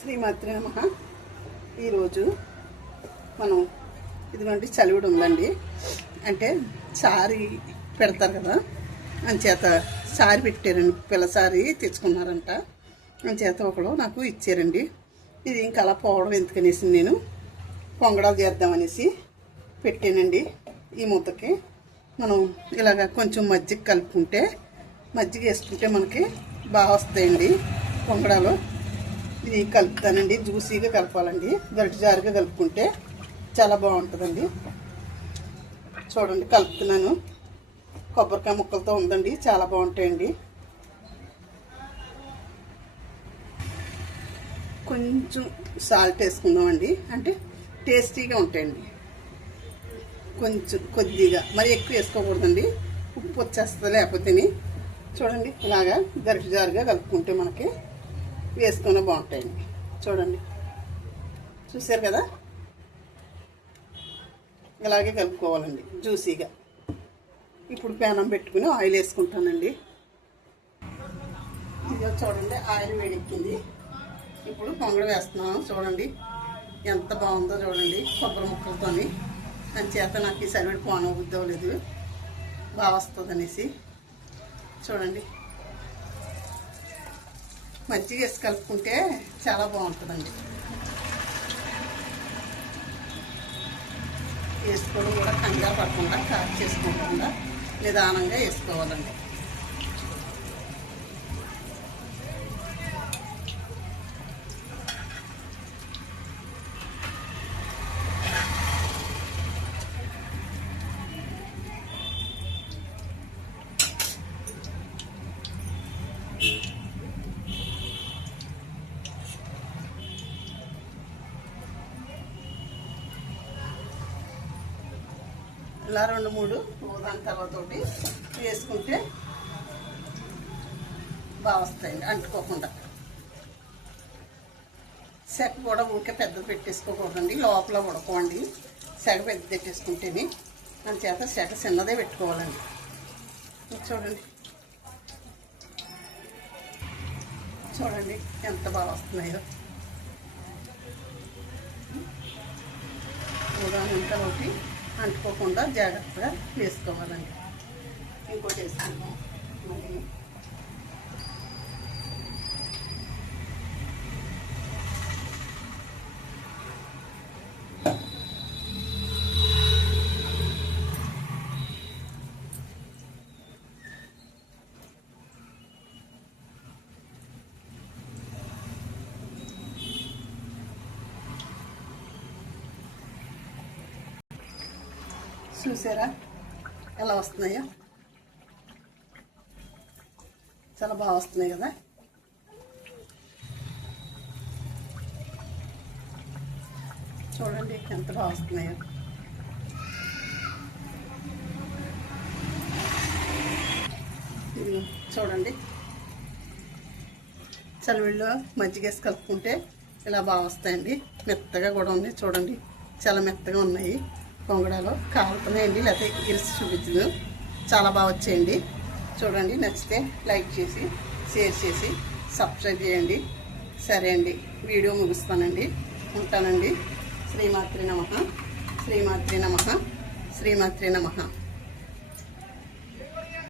శ్రీమాత్రే నమః. ఈరోజు మనం ఇదిగోండి చలివిడి ఉందండి. అంటే సారీ పెడతారు కదా, అంచేత సారీ పెట్టారండి. పిల్లసారి తెచ్చుకున్నారంట, అంచేత ఒకడు నాకు ఇచ్చారండి. ఇది ఇంకా అలా పోవడం ఎందుకనేసి నేను పొంగడాలు చేద్దామనేసి పెట్టానండి. ఈ ముద్దకి మనం ఇలాగ కొంచెం మజ్జిగ కలుపుకుంటే, మజ్జిగ వేసుకుంటే మనకి బాగా వస్తాయండి పొంగడాలు. ఇది కలుపుతానండి, జ్యూసీగా కలపాలండి. గరిటె జారుగా కలుపుకుంటే చాలా బాగుంటుందండి. చూడండి కలుపుతున్నాను. కొబ్బరికాయ ముక్కలతో ఉందండి, చాలా బాగుంటాయండి. కొంచెం సాల్ట్ వేసుకుందామండి, అంటే టేస్టీగా ఉంటాయండి. కొంచెం కొద్దిగా, మరి ఎక్కువ వేసుకోకూడదండి, ఉప్పు వచ్చేస్తుంది లేకపోతే. చూడండి ఇలాగా గరిటె జారుగా కలుపుకుంటే మనకి వేసుకునే బాగుంటాయండి. చూడండి, చూసారు కదా, ఇలాగే కలుపుకోవాలండి జ్యూసీగా. ఇప్పుడు ప్యానం పెట్టుకుని ఆయిల్ వేసుకుంటానండి. ఇదిగో చూడండి, ఆయిల్ వేడెక్కింది. ఇప్పుడు పొంగడ వేస్తున్నాను. చూడండి ఎంత బాగుందో చూడండి, కొబ్బరి ముక్కలతోని. అంచేత నాకు ఈ సరిపడి పోనం బుద్ధి అవ్వలేదు, బాగా వస్తుంది అనేసి. చూడండి మజ్జిగ వేసి కలుపుకుంటే చాలా బాగుంటుందండి. వేసుకోవడం కూడా కంగారు పడకుండా, కార్ చేసుకోకుండా నిదానంగా వేసుకోవాలండి. ఇలా 2-3 దాని తర్వాత వేసుకుంటే బాగా వస్తాయండి, అంటుకోకుండా. సెగ కూడా ఊరికే పెద్దది పెట్టేసుకోకూడదండి, లోపల ఉడకండి. సెగ పెద్ద పెట్టేసుకుంటేనే, అందుచేత సెగ చిన్నదే పెట్టుకోవాలండి. చూడండి చూడండి ఎంత బాగా వస్తున్నాయో. ఉదాహరణ ఒకటి అంటుకోకుండా జాగ్రత్తగా వేసుకోవాలండి. ఇంకోటి వేసుకుంటాం మళ్ళీ. చూసారా ఎలా వస్తున్నాయో, చాలా బాగా వస్తున్నాయి కదా. చూడండి ఎంత బాగా వస్తున్నాయో. చూడండి చలివిడిలో మజ్జిగ వేసి కలుపుకుంటే ఇలా బాగా వస్తాయండి. మెత్తగా కూడా ఉన్నాయి, చూడండి చాలా మెత్తగా ఉన్నాయి. పొంగడాలు కాలుతున్నాయండి, లేకపోతే ఇరిసి చూపించదు. చాలా బాగా వచ్చాయండి. చూడండి, నచ్చితే లైక్ చేసి, షేర్ చేసి, సబ్స్క్రైబ్ చేయండి. సరే అండి, వీడియో ముగిస్తానండి. ఉంటానండి. శ్రీమాత్రే నమః. శ్రీమాత్రే నమః. శ్రీమాత్రే నమః.